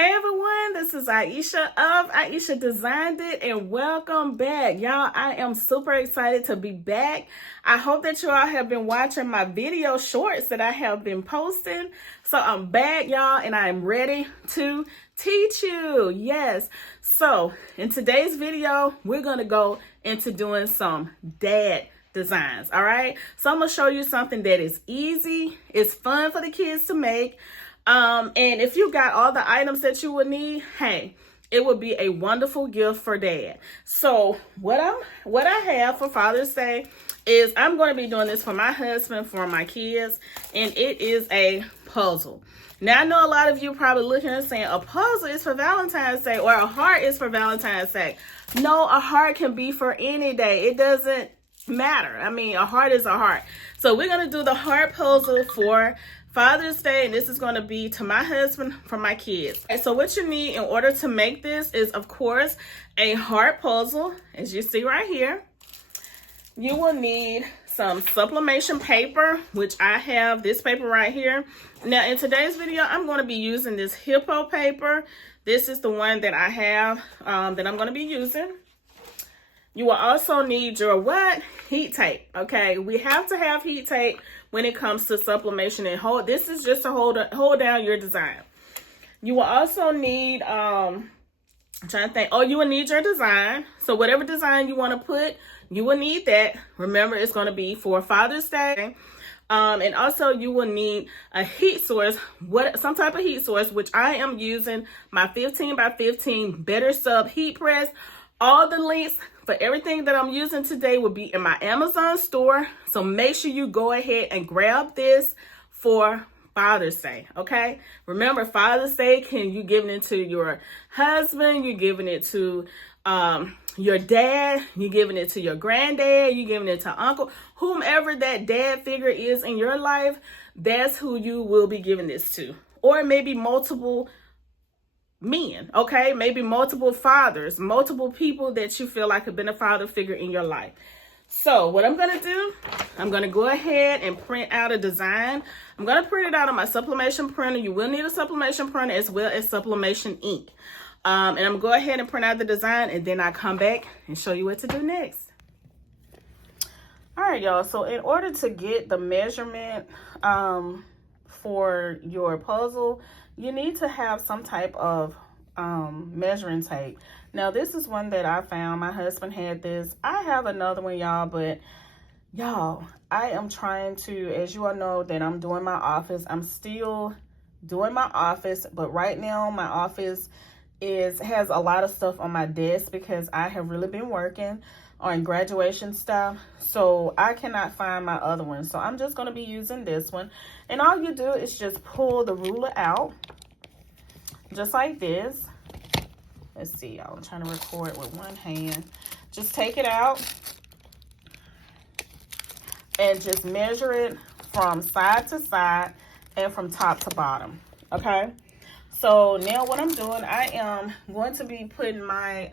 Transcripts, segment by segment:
Hey everyone, this is Ieasha of Ieasha Designed It, and welcome back. Y'all, I am super excited to be back. I hope that you all have been watching my video shorts that I have been posting. So I'm back, y'all, and I am ready to teach you. Yes. So in today's video, we're going to go into doing some dad designs. All right. So I'm going to show you something that is easy. It's fun for the kids to make. And if you got all the items that you would need, hey, it would be a wonderful gift for dad. So what I have for Father's Day is I'm going to be doing this for my husband, for my kids, and it is a puzzle. Now, I know a lot of you probably looking and saying a puzzle is for Valentine's Day or a heart is for Valentine's Day. No, a heart can be for any day. It doesn't matter. I mean, a heart is a heart. So we're going to do the heart puzzle for Father's Day, and this is going to be to my husband for my kids. And so what you need in order to make this is, of course, a heart puzzle, as you see right here. You will need some sublimation paper, which I have this paper right here. Now, in today's video, I'm going to be using this hippo paper. This is the one that I have that I'm going to be using. You will also need your what? Heat tape. Okay, we have to have heat tape when it comes to sublimation and hold. This is just to hold down your design. You will also need I'm trying to think. Oh, you will need your design. So whatever design you want to put, you will need that. Remember, it's going to be for Father's Day. And also you will need a heat source, some type of heat source, which I am using my 15 by 15 Better Sub heat press. All the links for everything that I'm using today will be in my Amazon store. So make sure you go ahead and grab this for Father's Day, okay? Remember, Father's Day, you giving it to your husband, you're giving it to your dad, you're giving it to your granddad, you're giving it to uncle, whomever that dad figure is in your life, that's who you will be giving this to. Or maybe multiple men, okay? Maybe multiple fathers, multiple people that you feel like have been a father figure in your life. So what I'm going to do, I'm going to go ahead and print out a design. I'm going to print it out on my sublimation printer. You will need a sublimation printer as well as sublimation ink. And I'm going to go ahead and print out the design, and then I come back and show you what to do next. All right, y'all. So in order to get the measurement for your puzzle, you need to have some type of measuring tape. Now, this is one that I found. My husband had this. I have another one, y'all, but y'all, I am trying to, as you all know, that I'm doing my office. I'm still doing my office, but right now my office has a lot of stuff on my desk because I have really been working on graduation stuff, so I cannot find my other one. So I'm just going to be using this one, and all you do is just pull the ruler out just like this. Let's see, y'all, I'm trying to record with one hand. Just take it out and just measure it from side to side and from top to bottom, okay? So now what I'm doing, I am going to be putting my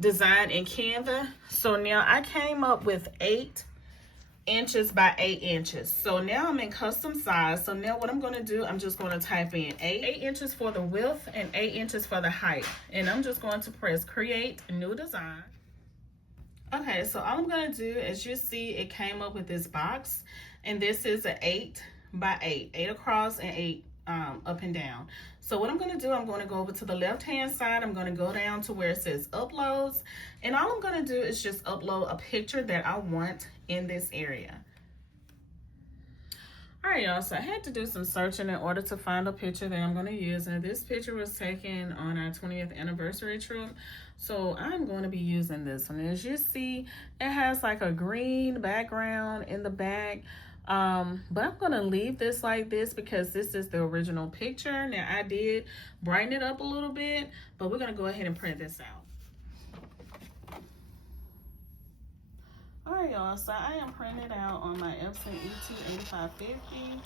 design in Canva. So now I came up with 8 inches by 8 inches. So now I'm in custom size. So now what I'm going to do, I'm just going to type in 8 inches for the width and 8 inches for the height. And I'm just going to press create new design. Okay, so all I'm going to do, as you see, it came up with this box. And this is an 8 by 8, 8 across and 8 up and down. So what I'm going to do, I'm going to go over to the left hand side. I'm going to go down to where it says uploads, and all I'm going to do is just upload a picture that I want in this area. All right, y'all, so I had to do some searching in order to find a picture that I'm going to use, and this picture was taken on our 20th anniversary trip. So I'm going to be using this one. As you see, it has like a green background in the back. But I'm going to leave this like this because this is the original picture. Now, I did brighten it up a little bit, but we're going to go ahead and print this out. All right, y'all, so I am printing it out on my Epson ET8550.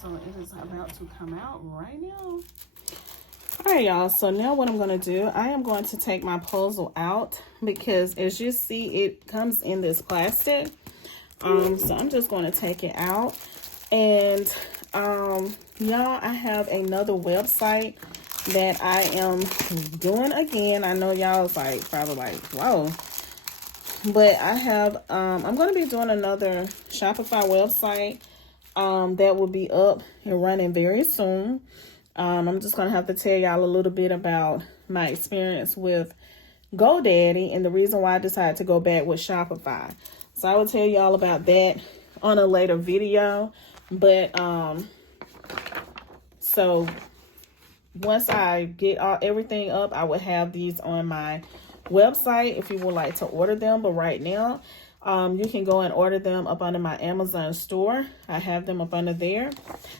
So it is about to come out right now. All right, y'all, so now what I'm going to do, I am going to take my puzzle out because as you see, it comes in this plastic. So I'm just going to take it out, and Y'all, I have another website that I am doing again. I know y'all is like probably like, whoa. But I have I'm going to be doing another Shopify website that will be up and running very soon. I'm just going to have to tell y'all a little bit about my experience with GoDaddy and the reason why I decided to go back with Shopify. So I will tell y'all about that on a later video. But so once I get everything up, I will have these on my website if you would like to order them. But right now, you can go and order them up under my Amazon store. I have them up under there.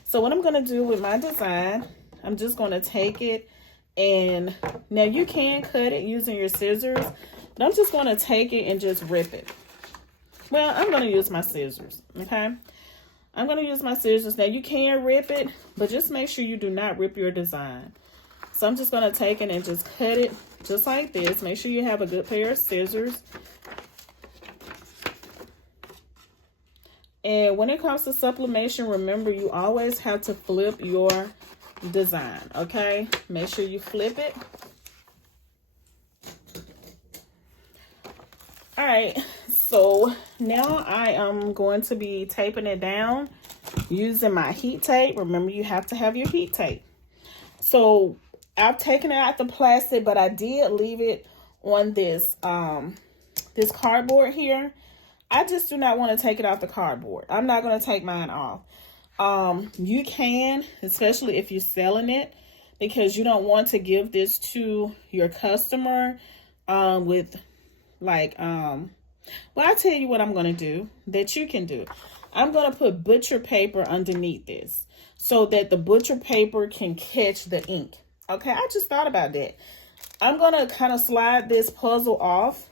So what I'm going to do with my design, I'm just going to take it, and now you can cut it using your scissors, but I'm just going to take it and just rip it. Well, I'm going to use my scissors, okay? I'm going to use my scissors. Now, you can rip it, but just make sure you do not rip your design. So I'm just going to take it and just cut it just like this. Make sure you have a good pair of scissors. And when it comes to sublimation, remember, you always have to flip your design, okay? Make sure you flip it. All right, so now I am going to be taping it down using my heat tape. Remember, you have to have your heat tape. So I've taken it out the plastic, but I did leave it on this this cardboard here. I just do not want to take it off the cardboard. I'm not going to take mine off. You can, especially if you're selling it, because you don't want to give this to your customer with like, well, I'll tell you what I'm going to do that you can do. I'm going to put butcher paper underneath this so that the butcher paper can catch the ink. Okay, I just thought about that. I'm going to kind of slide this puzzle off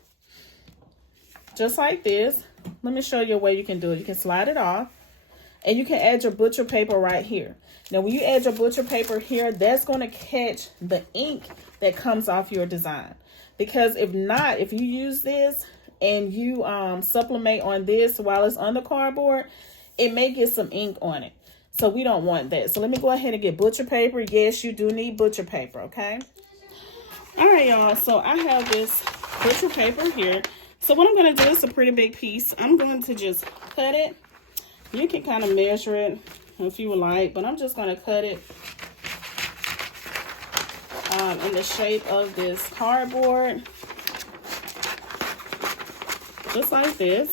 just like this. Let me show you a way you can do it. You can slide it off and you can add your butcher paper right here. Now, when you add your butcher paper here, that's going to catch the ink that comes off your design. Because if not, if you use this and you sublimate on this while it's on the cardboard, it may get some ink on it. So we don't want that. So let me go ahead and get butcher paper. Yes, you do need butcher paper, okay? All right, y'all. So I have this butcher paper here. So what I'm going to do is a pretty big piece. I'm going to just cut it. You can kind of measure it if you would like, but I'm just going to cut it in the shape of this cardboard, just like this.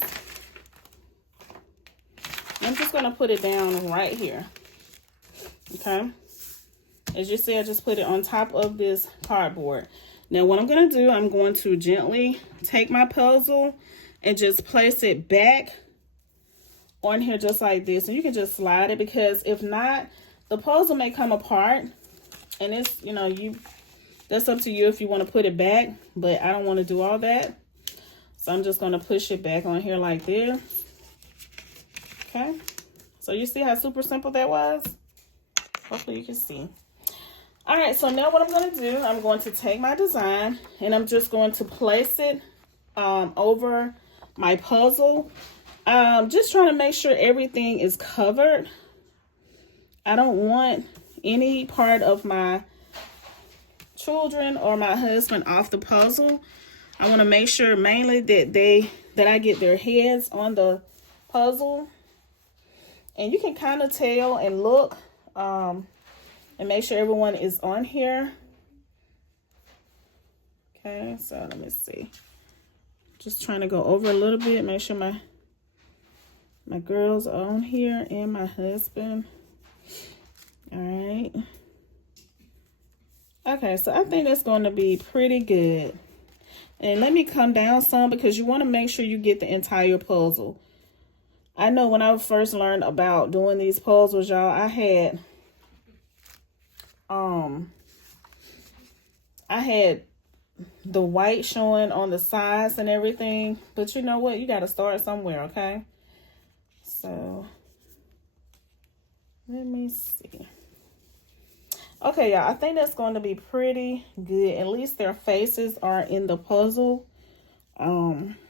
I'm just going to put it down right here, okay? As you see, I just put it on top of this cardboard. Now, what I'm going to do, I'm going to gently take my puzzle and just place it back on here just like this. And you can just slide it, because if not, the puzzle may come apart. And it's, you know, that's up to you if you want to put it back, but I don't want to do all that. So I'm just going to push it back on here like this. Okay. So you see how super simple that was? Hopefully you can see. All right, so now what I'm going to do, I'm going to take my design and I'm just going to place it over my puzzle. Just trying to make sure everything is covered. I don't want any part of my children or my husband off the puzzle. I want to make sure mainly that I get their heads on the puzzle. And you can kind of tell and look and make sure everyone is on here. Okay, so let me see. Just trying to go over a little bit, make sure my girls are on here and my husband. All right. Okay, so I think that's going to be pretty good. And let me come down some, because you want to make sure you get the entire puzzle. I know when I first learned about doing these puzzles, y'all, I had the white showing on the sides and everything, but you know what? You got to start somewhere, okay? So let me see. Okay, y'all, I think that's going to be pretty good. At least their faces are in the puzzle. Okay.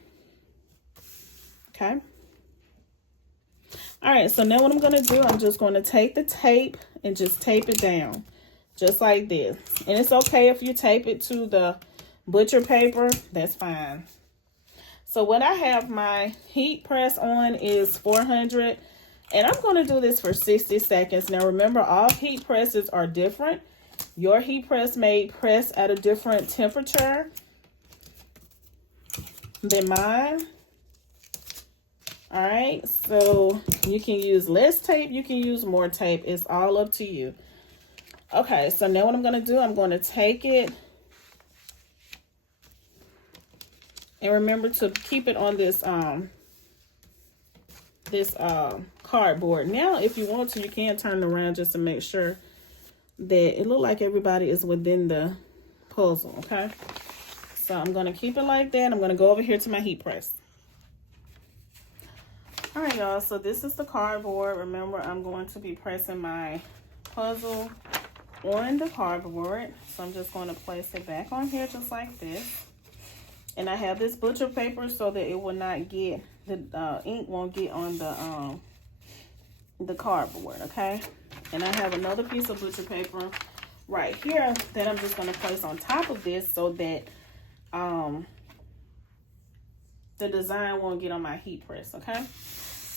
All right, so now what I'm going to do, I'm just going to take the tape and just tape it down. Just like this. And it's okay if you tape it to the butcher paper. That's fine. So what I have my heat press on is 400. And I'm going to do this for 60 seconds. Now remember, all heat presses are different. Your heat press may press at a different temperature than mine. All right, so you can use less tape, you can use more tape. It's all up to you. Okay, so now what I'm going to do, I'm going to take it. And remember to keep it on this cardboard. Now, if you want to, you can turn it around just to make sure that it looks like everybody is within the puzzle, okay? So I'm going to keep it like that. I'm going to go over here to my heat press. All right, y'all, so this is the cardboard. Remember, I'm going to be pressing my puzzle on the cardboard. So I'm just going to place it back on here just like this. And I have this butcher paper so that it will not get, the ink won't get on the cardboard, okay? And I have another piece of butcher paper right here that I'm just going to place on top of this so that the design won't get on my heat press, okay?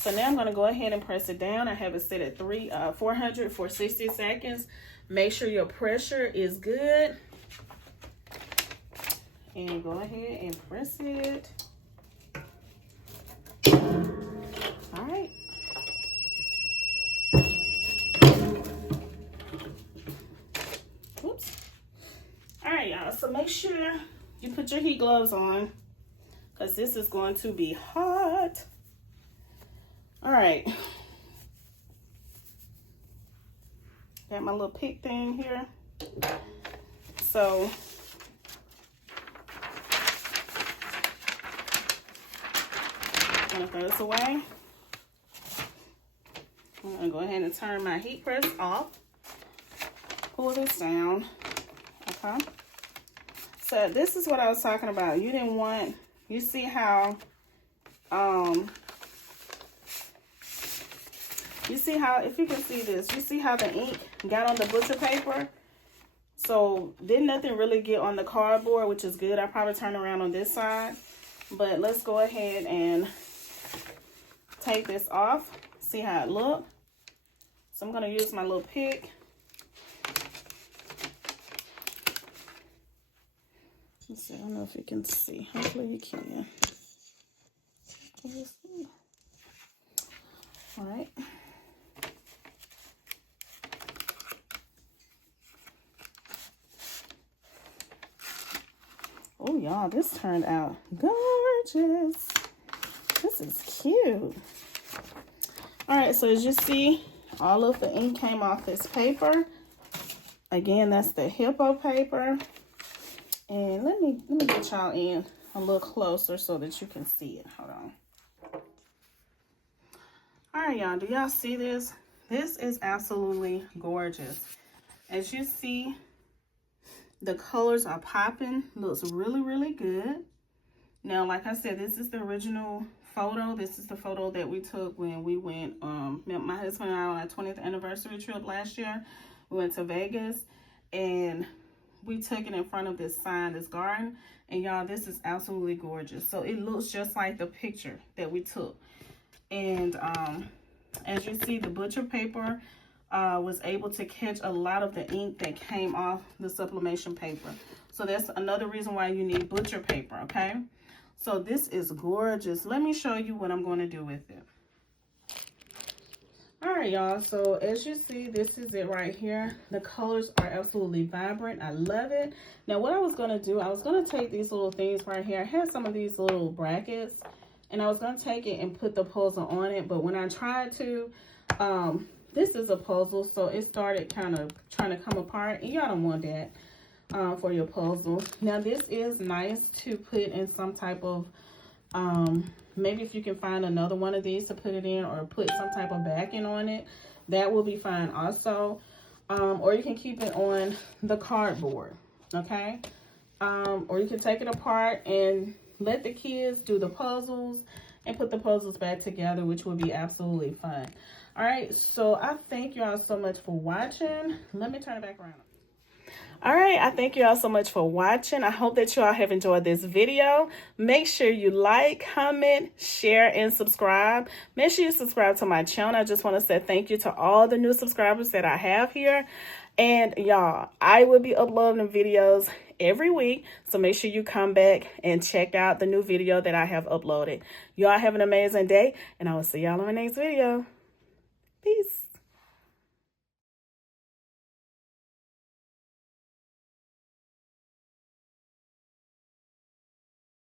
So now I'm going to go ahead and press it down. I have it set at 400 for 60 seconds. Make sure your pressure is good. And go ahead and press it. All right. Oops. All right, y'all. So make sure you put your heat gloves on because this is going to be hot. All right. Got my little pick thing here. So I'm gonna throw this away. I'm gonna go ahead and turn my heat press off. Pull this down. Okay. So this is what I was talking about. You didn't want, you see how if you can see this, you see how the ink got on the butcher paper? So did nothing really get on the cardboard, which is good. I'll probably turn around on this side. But let's go ahead and take this off. See how it looks. So I'm going to use my little pick. Let's see, I don't know if you can see. Hopefully you can. Can you see? All right. Oh, y'all, this turned out gorgeous. This is cute. All right, so as you see, all of the ink came off this paper. Again, that's the hippo paper. And let me get y'all in a little closer so that you can see it. Hold on. All right, y'all, do y'all see this? This is absolutely gorgeous. As you see, the colors are popping. Looks really, really good. Now, like I said, this is the original photo. This is the photo that we took when we went, my husband and I on our 20th anniversary trip last year. We went to Vegas and we took it in front of this sign, this garden. And y'all, this is absolutely gorgeous. So it looks just like the picture that we took. And as you see, the butcher paper was able to catch a lot of the ink that came off the sublimation paper. So that's another reason why you need butcher paper, okay? So this is gorgeous. Let me show you what I'm going to do with it. All right, y'all. So as you see, this is it right here. The colors are absolutely vibrant. I love it. Now, what I was going to do, I was going to take these little things right here. I had some of these little brackets, and I was going to take it and put the puzzle on it. But when I tried to, this is a puzzle, so it started kind of trying to come apart, and y'all don't want that for your puzzle. Now, this is nice to put in some type of, maybe if you can find another one of these to put it in, or put some type of backing on it, that will be fine also. Or you can keep it on the cardboard, okay? Or you can take it apart and let the kids do the puzzles, and put the puzzles back together, which would be absolutely fun. All right, so I thank you all so much for watching. Let me turn it back around. All right, I thank you all so much for watching. I hope that you all have enjoyed this video. Make sure you like, comment, share, and subscribe. Make sure you subscribe to my channel. I just want to say thank you to all the new subscribers that I have here. And y'all, I will be uploading videos every week, so make sure you come back and check out the new video that I have uploaded. Y'all have an amazing day, and I will see y'all in my next video.